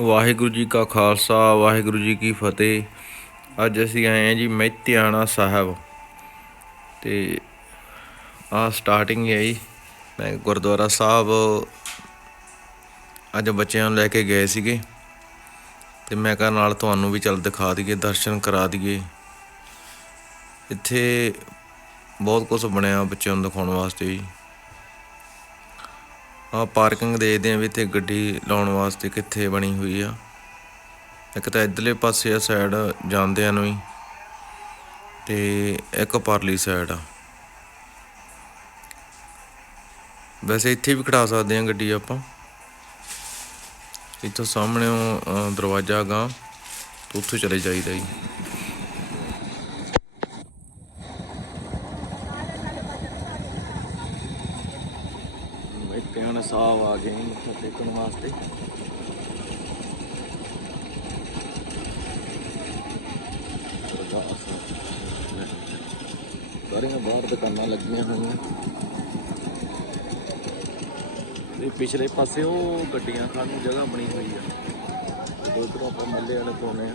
ਵਾਹਿਗੁਰੂ ਜੀ ਕਾ ਖਾਲਸਾ, ਵਾਹਿਗੁਰੂ ਜੀ ਕੀ ਫਤਿਹ। ਅੱਜ ਅਸੀਂ ਆਏ ਹਾਂ ਜੀ ਮਹਿਤਿਆਣਾ ਸਾਹਿਬ। ਤੇ ਆ ਸਟਾਰਟਿੰਗ ਹੈ ਜੀ। ਮੈਂ ਗੁਰਦੁਆਰਾ ਸਾਹਿਬ ਅੱਜ ਬੱਚਿਆਂ ਨੂੰ ਲੈ ਕੇ ਗਏ ਸੀਗੇ। ਤੇ ਮੈਂ ਕਿਹਾ ਨਾਲ ਤੁਹਾਨੂੰ ਵੀ ਚੱਲ ਦਿਖਾ ਦਈਏ, ਦਰਸ਼ਨ ਕਰਾ ਦਈਏ। ਇੱਥੇ ਬਹੁਤ ਕੁਝ ਬਣਿਆ ਬੱਚਿਆਂ ਨੂੰ ਦਿਖਾਉਣ ਵਾਸਤੇ ਜੀ। ਆ ਪਾਰਕਿੰਗ ਦੇਖਦੇ ਆ ਵੀ ਇੱਥੇ ਗੱਡੀ ਲਾਉਣ ਵਾਸਤੇ ਕਿੱਥੇ ਬਣੀ ਹੋਈ ਆ। ਇੱਕ ਤਾਂ ਇਧਰਲੇ ਪਾਸੇ ਆ ਸਾਈਡ ਜਾਂਦਿਆਂ ਨੂੰ ਹੀ ਤੇ ਇੱਕ ਪਰਲੀ ਸਾਈਡ ਆ। ਵੈਸੇ ਇੱਥੇ ਵੀ ਖੜਾ ਸਕਦੇ ਆ ਗੱਡੀ ਆਪਾਂ। ਇੱਥੋਂ ਸਾਹਮਣੇ ਦਰਵਾਜ਼ਾ ਗਾ ਤੋਂ ਉੱਥੋਂ ਚਲੇ ਜਾਈਦਾ ਜੀ। ਇੱਥੇ ਹੁਣ ਸਾਹ ਆ ਗਏ ਮੱਥਾ ਟੇਕਣ ਵਾਸਤੇ। ਸਾਰੀਆਂ ਬਾਹਰ ਦੁਕਾਨਾਂ ਲੱਗੀਆਂ ਹੋਈਆਂ। ਤੇ ਪਿਛਲੇ ਪਾਸੇ ਉਹ ਗੱਡੀਆਂ ਖਾਣ ਨੂੰ ਜਗ੍ਹਾ ਬਣੀ ਹੋਈ ਆ। ਤੇ ਉਧਰੋਂ ਆਪਾਂ ਮੱਲੇ ਵਾਲੇ ਪਾਉਨੇ ਆ।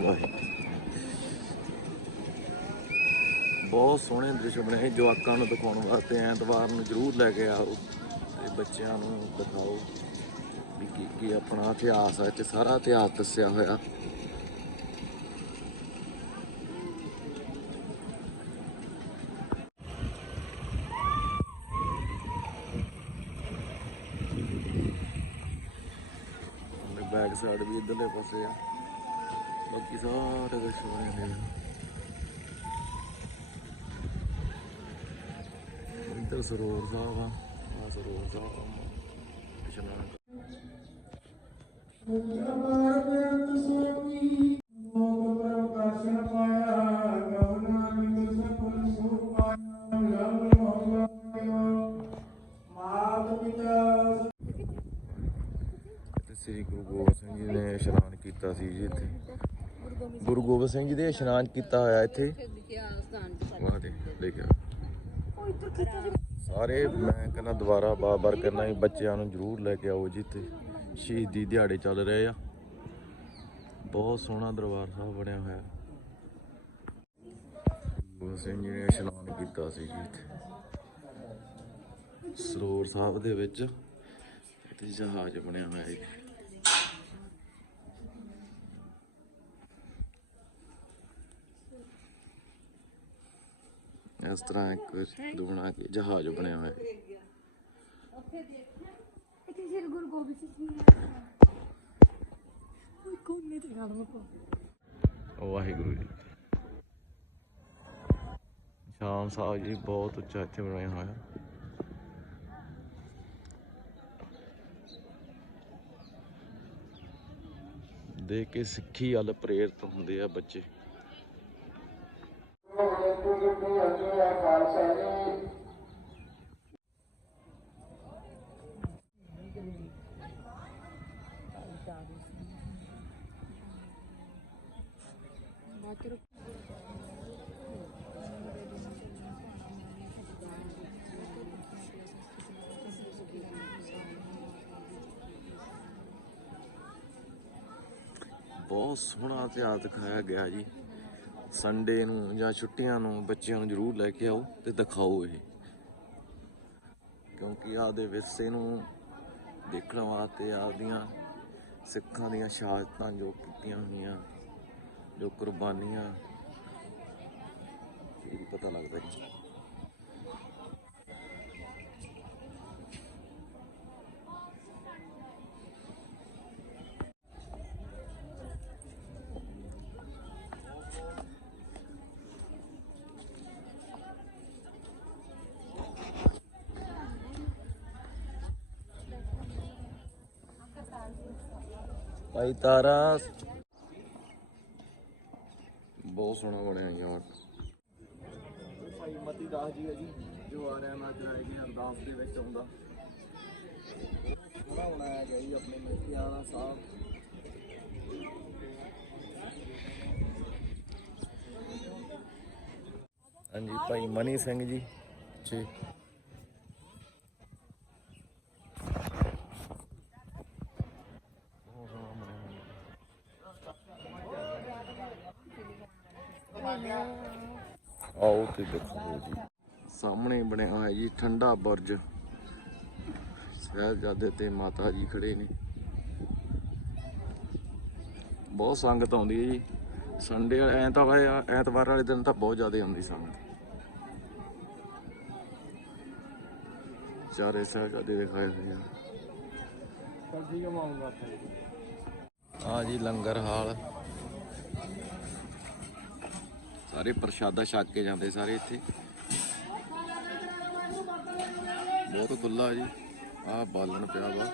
ਵਾਹਿਗੁਰੂ। ਬਹੁਤ ਸੋਹਣੇ ਦ੍ਰਿਸ਼ ਬਣੇ ਹੈ ਜਵਾਕਾਂ ਨੂੰ ਦਿਖਾਉਣ ਵਾਸਤੇ, ਐਤਵਾਰ ਨੂੰ ਜ਼ਰੂਰ ਲੈ ਕੇ ਆਓ ਤੇ ਬੱਚਿਆਂ ਨੂੰ ਦਿਖਾਓ ਵੀ ਕੀ ਕੀ ਆਪਣਾ ਇਤਿਹਾਸ ਹੈ ਤੇ ਸਾਰਾ ਇਤਿਹਾਸ ਦੱਸਿਆ ਹੋਇਆ। ਬੈਕ ਸਾਈਡ ਵੀ ਇਧਰਲੇ ਪਾਸੇ ਆ। ਬਾਕੀ ਸਾਰੇ ਦ੍ਰਿਸ਼ ਬਣੇ ਹੋਏ ਆ ਇੱਧਰ ਸਰੋਵਰ ਸਾਹਿਬ ਆ ਆ ਸਰੋਵਰ ਸਾਹਿਬ ਆ ਇਸ਼ਨਾਨ ਤੇ ਸ੍ਰੀ ਗੁਰੂ ਗੋਬਿੰਦ ਸਿੰਘ ਜੀ ਨੇ ਇਸ਼ਨਾਨ ਕੀਤਾ ਸੀ ਜੀ ਇੱਥੇ ਗੁਰੂ ਗੋਬਿੰਦ ਸਿੰਘ ਜੀ ਦੇ ਇਸ਼ਨਾਨ ਕੀਤਾ ਹੋਇਆ ਇੱਥੇ ਵਾਹ ਦੇ ਲਿਖਿਆ ਸਾਰੇ, ਮੈਂ ਕਹਿੰਦਾ ਦੁਬਾਰਾ ਬਾਰ-ਬਾਰ ਕਹਿੰਦਾ ਵੀ ਬੱਚਿਆਂ ਨੂੰ ਜ਼ਰੂਰ ਲੈ ਕੇ ਆਓ ਜੀ ਇੱਥੇ। ਸ਼ਹੀਦੀ ਦਿਹਾੜੇ ਚੱਲ ਰਹੇ ਆ। ਬਹੁਤ ਸੋਹਣਾ ਦਰਬਾਰ ਸਾਹਿਬ ਬਣਿਆ ਹੋਇਆ। ਗੁਰੂ ਸਿੰਘ ਜੀ ਨੇ ਇਸ਼ਨਾਨ ਕੀਤਾ ਸੀ ਜੀ ਇੱਥੇ। ਸਰੋਵਰ ਸਾਹਿਬ ਦੇ ਵਿੱਚ ਤੇ ਜਹਾਜ਼ ਬਣਿਆ ਹੋਇਆ ਹੈ ਇਸ ਤਰ੍ਹਾਂ ਇੱਕ ਦੁਬਣਾ ਕੇ ਜਹਾਜ਼ ਬਣਿਆ ਹੋਇਆ। ਹੈ ਇੱਥੇ ਸ੍ਰੀ ਗੁਰੂ ਗੋਬਿੰਦ ਸਿੰਘ ਜੀ ਨੇ ਕੋਈ ਕੋਨੇ ਤੇ ਨਾਲ ਮਕੋ ਵਾਹਿਗੁਰੂ ਜੀ। ਸ਼ਾਮ ਸਾਹਿਬ ਜੀ ਬਹੁਤ ਉੱਚਾ ਇੱਥੇ ਬਣਾਇਆ ਹੋਇਆ। ਦੇਖ ਕੇ ਸਿੱਖੀ ਵੱਲ ਪ੍ਰੇਰਿਤ ਹੁੰਦੇ ਆ ਬੱਚੇ। ਬਹੁਤ ਸੋਹਣਾ ਇਤਿਹਾਸ ਦਿਖਾਇਆ ਗਿਆ ਜੀ ਸੰਡੇ ਨੂੰ ਜਾਂ ਛੁੱਟੀਆਂ ਨੂੰ ਬੱਚਿਆਂ ਨੂੰ ਜ਼ਰੂਰ ਲੈ ਕੇ ਆਓ ਤੇ ਦਿਖਾਓ ਇਹ। ਕਿਉਂਕਿ ਆਪਦੇ ਵਿਰਸੇ ਨੂੰ ਦੇਖਣ ਵਾਸਤੇ ਆਪਦੀਆਂ ਸਿੱਖਾਂ ਦੀਆਂ ਸ਼ਹਾਦਤਾਂ ਜੋ ਕੀਤੀਆਂ ਹੋਈਆਂ, ਜੋ ਕੁਰਬਾਨੀਆਂ ਇਹ ਪਤਾ ਲੱਗਦਾ ਜੀ। ਭਾਈ ਤਾਰਾ। ਬਹੁਤ ਸੋਹਣਾ ਬਣਿਆ ਯਾਰ ਭਾਈ ਮਤੀ ਦਾਸ ਜੀ ਹੈ ਜੀ ਜੋ ਆ ਰਿਹਾ ਨਾ ਜਰਾਏ ਦੀ ਅਰਦਾਸ ਦੇ ਵਿੱਚ ਆਉਂਦਾ। ਸੋਹਣਾ ਬਣਾਇਆ ਗਿਆ ਜੀ ਆਪਣੇ ਮੱਤੀਆਂ ਦਾ ਸਾਹਿਬ ਹਾਂਜੀ ਭਾਈ ਮਨੀ ਸਿੰਘ ਜੀ। ਜੀ। ਆਓ ਤੇ ਦੇਖੋ ਜੀ। ਸਾਹਮਣੇ ਬਣਿਆ ਹੋਇਆ ਜੀ ਠੰਡਾ ਬੁਰਜ। ਸਾਹਿਬਜ਼ਾਦੇ ਤੇ ਮਾਤਾ ਜੀ ਖੜੇ ਨੇ। ਬਹੁਤ ਸੰਗਤ ਆਉਂਦੀ ਹੈ ਜੀ। ਸੰਡੇ ਐਤਵਾਰ ਐਤਵਾਰ ਵਾਲੇ ਦਿਨ ਤਾਂ ਬਹੁਤ ਜ਼ਿਆਦਾ ਆਉਂਦੀ ਸੰਗਤ। ਚਾਰੇ ਸਾਹਿਬਜ਼ਾਦੇ ਦਿਖਾਏ ਹੋਏ ਆ। ਆਉਂਗਾ ਆ ਜੀ ਲੰਗਰ ਹਾਲ। ਸਾਰੇ ਪ੍ਰਸ਼ਾਦਾ ਛਕ ਕੇ ਜਾਂਦੇ ਸਾਰੇ ਇੱਥੇ। ਬਹੁਤ ਖੁੱਲਾ ਜੀ ਆ ਬਾਲਣ ਪਿਆ ਵਾ।